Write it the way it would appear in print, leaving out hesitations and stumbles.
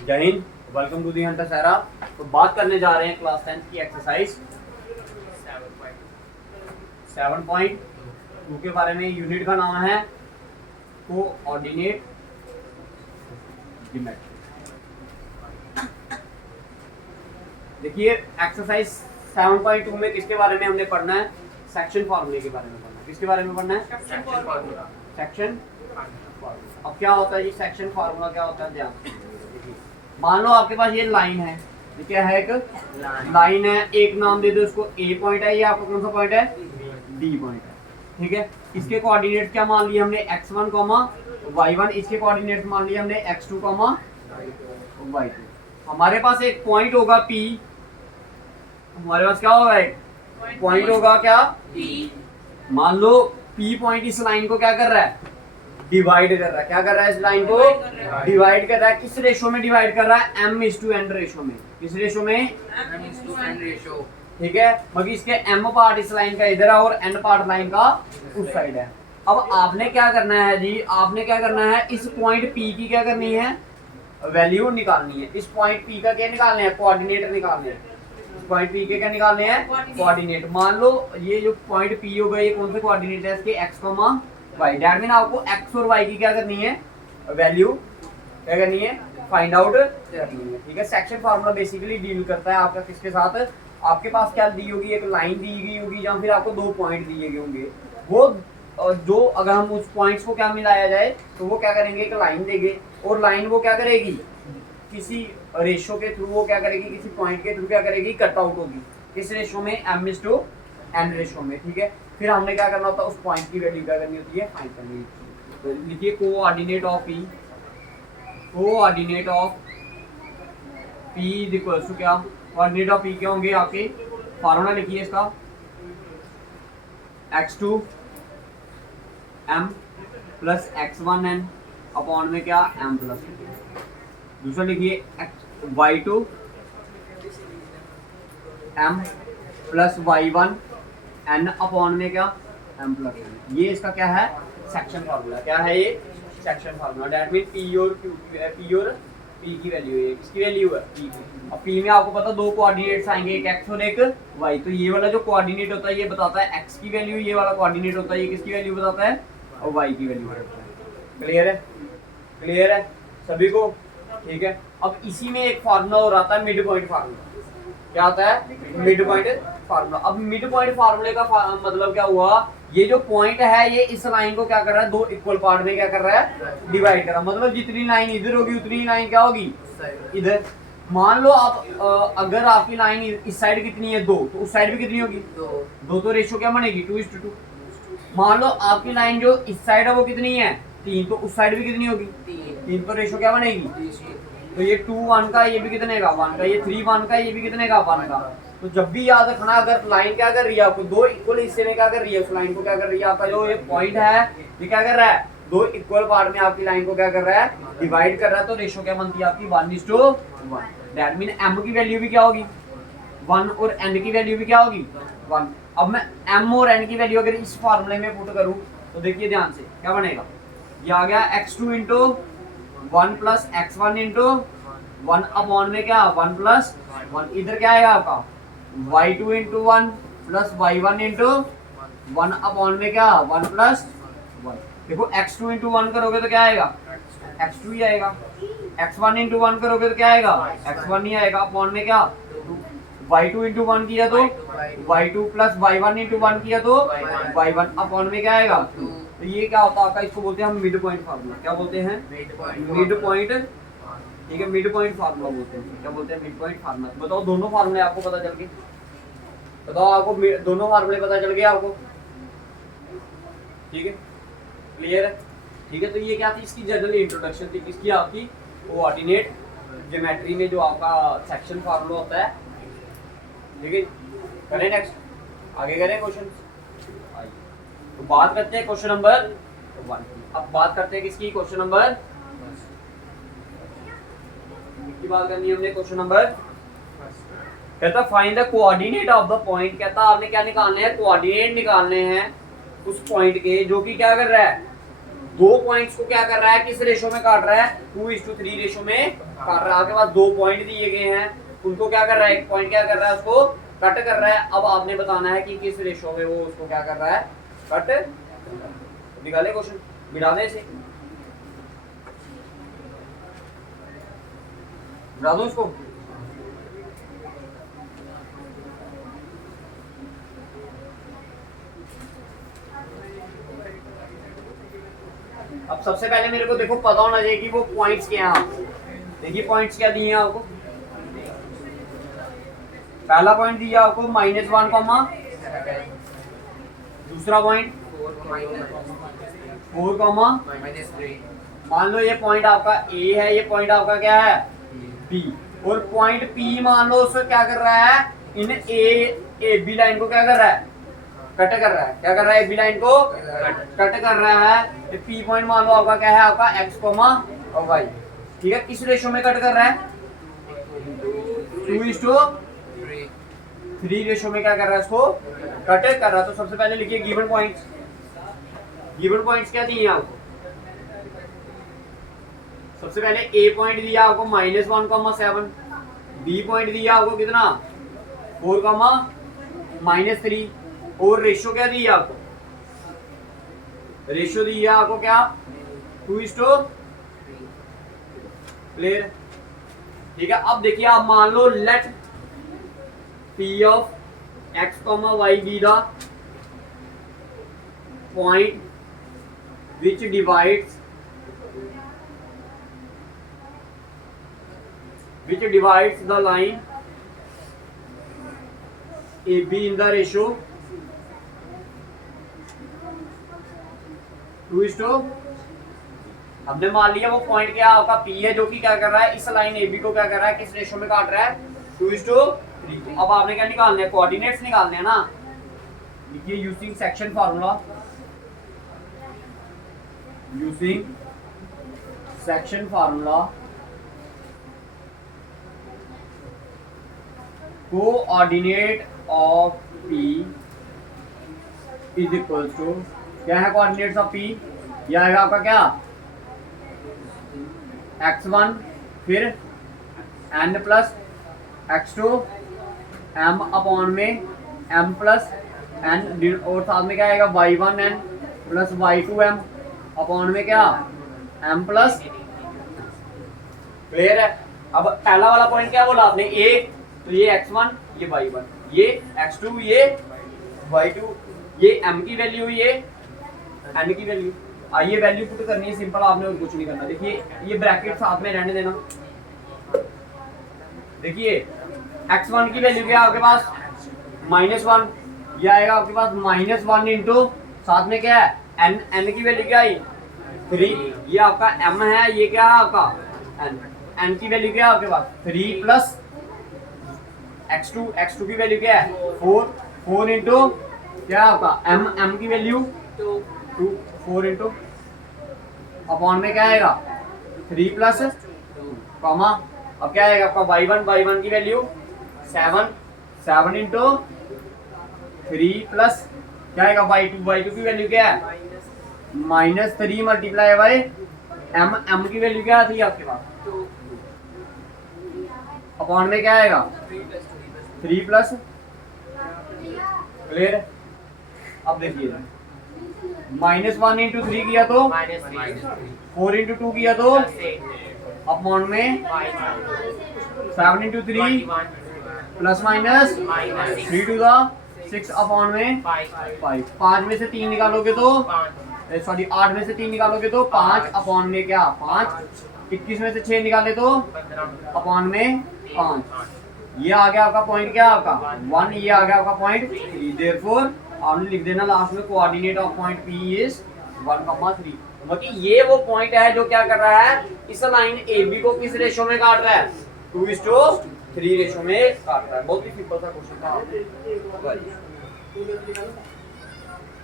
जय हिंद, welcome to the Hunter Sahara. तो बात करने जा रहे हैं क्लास 10 की एक्सरसाइज 7.2 के बारे में। यूनिट का नाम है कोऑर्डिनेट ज्योमेट्री। देखिए एक्सरसाइज 7.2 में किसके बारे में हमने पढ़ना है? सेक्शन फार्मूले के बारे में पढ़ना है। किसके बारे में पढ़ना है? Section formula. अब क्या होता है जी सेक्शन फार्मूला? क्या होता है ध्यान से देखिए। मान लो आपके पास ये लाइन है, ये क्या है? एक लाइन है। एक नाम दे दो उसको, ए पॉइंट है। ये आपका कौन सा पॉइंट है? डी पॉइंट है। ठीक है, इसके कोऑर्डिनेट क्या मान लिए हमने? x1, y1। इसके कोऑर्डिनेट मान लिए हमने x2, y2। हमारे पास एक पॉइंट होगा P। हमारे पास क्या होगा? एक पॉइंट होगा क्या? P। मान लो P पॉइंट इस लाइन को क्या कर रहा है? डिवाइड कर रहा है। क्या कर रहा है? इस लाइन को डिवाइड कर रहा है। किस रेशो में डिवाइड कर रहा है? m:n रेशो में। किस रेशो में? m:n ratio. ठीक है, बाकी इसके m पार्ट इस लाइन का इधर है और n पार्ट लाइन का उस साइड है। अब आपने क्या करना है जी? आपने क्या करना है? इस पॉइंट P की क्या करनी है? वैल्यू निकालनी है। इस पॉइंट P का क्या निकालने हैं? कोऑर्डिनेट निकालने हैं। पॉइंट P के क्या निकालने हैं? कोऑर्डिनेट। मान लो ये जो पॉइंट P होगा, ये कौन से कोऑर्डिनेट है? इसके x, y। दैट मीन आपको x और y की क्या करनी है? वैल्यू क्या करनी है? फाइंड आउट करनी है। ठीक है, सेक्शन फार्मूला बेसिकली डील करता है आपका किसके साथ? आपके पास क्या दी होगी? एक लाइन दी गई होगी या फिर आपको दो पॉइंट दिए गए होंगे। वो जो अगर हम उस पॉइंट्स को क्या मिलाया जाए तो वो क्या करेंगे? एक लाइन देंगे और लाइन वो क्या करेगी? किसी रेशो के थ्रू वो क्या करेगी? किसी पॉइंट के थ्रू क्या करेगी? कट आउट होगी। किस रेशो में? m:n रेशो में। ठीक है, फिर हमने क्या करना होता है? उस पॉइंट की वैल्यू क्या करनी होती है? फाइंड करनी होती है। तो लिखिए coordinate of P। Coordinate of P is equal to क्या? कोऑर्डिनेट ऑफ P क्या होंगे आपके? फार्मूला लिखिए इसका, x2 m plus x1n upon में क्या? m plus. दूसरा लिखिए y2 m plus y1 n upon में क्या? m plus n। ये इसका क्या है? Section formula. क्या है ये? Section formula. That mean P और P की वैल्यू है। किसकी वैल्यू है? P की। अब P में आपको पता दो कोऑर्डिनेट्स आएंगे, एक x और एक y। तो ये वाला जो कोऑर्डिनेट होता है ये बताता है x की वैल्यू, ये वाला कोऑर्डिनेट होता है ये किसकी वैल्यू बताता है? और y की वैल्यू बताता है। क्लियर है? क्लियर है सभी को? ठीक है, अब इसी में एक फार्मूला और आता है मिड पॉइंट फार्मूला। क्या आता है? Mid point formula. अब मिड पॉइंट फार्मूले का मतलब क्या हुआ? ये जो पॉइंट है ये इस लाइन को क्या कर रहा है? दो इक्वल पार्ट में क्या कर रहा है? डिवाइड कर रहा है। मतलब जितनी लाइन इधर होगी उतनी लाइन क्या होगी? इधर। मान लो आप अगर आपकी लाइन इस साइड कितनी है? 2, तो उस साइड भी कितनी होगी? 2। तो रेशो क्या बनेगी? 2:2। मान लो आपकी लाइन जो इस साइड है वो कितनी है? 3, तो उस साइड भी कितनी होगी? 3। तो रेशो क्या बनेगी? तो ये 2 1 का, ये भी कितने का? 1 का। ये 3 1 का, ये भी कितने का? 1 का। तो जब भी याद रखना, अगर लाइन क्या कर रही है आपको? दो इक्वल हिस्से में क्या कर रही है? उस लाइन को क्या कर रही है? आपका जो ये पॉइंट है ये क्या कर रहा है? दो इक्वल पार्ट में आपकी लाइन को क्या कर रहा है? डिवाइड कर रहा है। तो रेशो क्या बनती है आपकी? 1:1। दैट मीन m की वैल्यू भी क्या होगी? 1 और n की वैल्यू भी क्या होगी? 1। अब मैं m और n की वैल्यू अगर इस फार्मूले में पुट करूं तो देखिए ध्यान से क्या बनेगा। ये आ गया x2 into 1 plus x1 into 1 upon में क्या? 1 प्लस 1। इधर क्या आएगा आपका? y2 into 1 plus y1 into 1 upon में क्या? 1 प्लस 1। देखो x2 इंटू 1 करोगे तो क्या आएगा? x2 ही आएगा। x1 इंटू 1 करोगे तो क्या आएगा? x1 ही आएगा। अपॉन में क्या? y2 इंटू 1 किया तो y2 प्लस y1 इंटू 1 किया तो y1 अपॉन में क्या आएगा? तो ये क्या होता है आपका? इसको बोलते हैं हम मिड पॉइंट फार्मूला। क्या बोलते हैं? Mid point. ठीक है, मिड पॉइंट फार्मूला बोलते हैं। क्या बोलते हैं? Mid point formula. दोनों फार्मूले आपको पता चल गए? बताओ, आपको दोनों फार्मूले पता चल गए आपको? ठीक है, क्लियर है? ठीक है, तो ये क्या थी? इसकी जनरल इंट्रोडक्शन थी। किसकी? आपकी कोऑर्डिनेट ज्योमेट्री में जो आपका सेक्शन फार्मूला होता है। ठीक है, करें नेक्स्ट, आगे करें क्वेश्चन। तो बात करते हैं क्वेश्चन नंबर 1 की। अब बात करते हैं किसकी? क्वेश्चन नंबर की बात करनी है हमने। क्वेश्चन नंबर कहता find the coordinate of the point. कहता आपने क्या निकालने हैं? कोऑर्डिनेट निकालने हैं उस पॉइंट के जो कि क्या कर रहा है? दो पॉइंट्स को क्या कर रहा है, किस रेशो में काट रहा है, 2:3 रेशो में काट रहा है। आपके पास दो पॉइंट दिए गए हैं, उनको क्या कर रहा है, एक पॉइंट क्या कर रहा है, उसको कट कर रहा है। अब आपने बताना है कि किस रेशो में वो उसको क्या कर रहा है, कट। निकाले क्वेश्चन, मिटा दे इसे, मिटा दो इसको। अब सबसे पहले मेरे को देखो पता होना चाहिए कि वो पॉइंट्स क्या हैं। देखिए पॉइंट्स क्या दिए हैं आपको। पहला पॉइंट दिया आपको -1, दूसरा पॉइंट 4, मान लो ये पॉइंट आपका ए है, ये पॉइंट आपका क्या है, बी। और पॉइंट पी मान लो उसको क्या कर रहा है, इन ए बी लाइन को क्या कर रहा है, कट कर रहा है। क्या कर रहा है, ए बी लाइन को कट कर रहा है। पी पॉइंट मान लो आपका क्या है, आपका एक्स कोमा और वाई। ठीक है, किस रेशो में कट कर रहा है, 2:3 रेशो में क्या कर रहा है, इसको कट कर रहा है। तो सबसे पहले लिखिए गिवन पॉइंट्स। गिवन पॉइंट्स क्या दिए आपको, सबसे पहले ए पॉइंट दिया आपको -1, बी पॉइंट दिया आपको कितना 4, -3। और रेशो क्या दी आपको, रेशो दी है आपको क्या 2:3। क्लियर। ठीक है, अब देखिए आप मान लो late P of x, y be the point which divides the line AB in the ratio 2:। हमने मान लिया वो पॉइंट क्या आपका P है, जो कि क्या कर रहा है, इस लाइन AB को क्या कर रहा है, किस रेशो में काट रहा है, 2:3। अब आपने क्या निकालने हैं, कोऑर्डिनेट्स निकालने हैं ना। लिखिए using section formula, using section formula coordinate of P is equal to, क्या है कोऑर्डिनेट्स ऑफ P, यह आएगा आपका क्या x1, फिर n plus x2 m upon में m प्लस n, और साथ में क्या आएगा y1n प्लस y2m अपॉन में क्या m प्लस। क्लियर है। अब पहला वाला पॉइंट क्या बोला आपने, a, तो ये x1, ये y1, ये x2, ये y2, ये m की वैल्यू, ये n की वैल्यू। आइए वैल्यू पुट करनी है सिंपल, आपने और कुछ नहीं करना। देखिए ये ब्रैकेट साथ में रहने देना। देखिए x1 की वैल्यू क्या है आपके पास -1, ये आएगा आपके पास -1 इंटू साथ में क्या है n की वैल्यू क्या आई 3, ये आपका m है, ये क्या है आपका n की वैल्यू क्या है आपके पास 3 प्लस x2 की वैल्यू क्या है 4 इंटू क्या है आपका m की वैल्यू 2, 4 इंटू अपॉन में क्या आएगा 3 प्लस कॉमा, अब क्या आएगा आपका y1 की वैल्यू 7 इंटू 3 प्लस क्या आएगा y2 की वैल्यू क्या है -3 मल्टीप्लाई बाय m की वैल्यू क्या थी आपके पास अपॉन में क्या आएगा 3 प्लस। क्लियर। अब देखिए -1 इंटू 3 किया तो 4 इंटू 2 किया तो अपॉन में 7 into 3 plus minus 3 to the 6 upon में 5। 5 में से 3 निकालोगे तो सॉरी 8 में से 3 निकालोगे तो 5 अपॉन में क्या 5। 21 में से 6 निकाले तो अपॉन में 5। ये आ गया आपका पॉइंट क्या आपका 1, ये आ गया आपका पॉइंट 3। देयरफॉर आपने लिख देना लास्ट में coordinate of point P is 1,3। मतलब ये वो पॉइंट है जो क्या कर रहा है, इस लाइन AB को किस रेशो में काट रहा है 2:3 रेशो में काट रहा है। बहुत ही सिंपल सा क्वेश्चन था।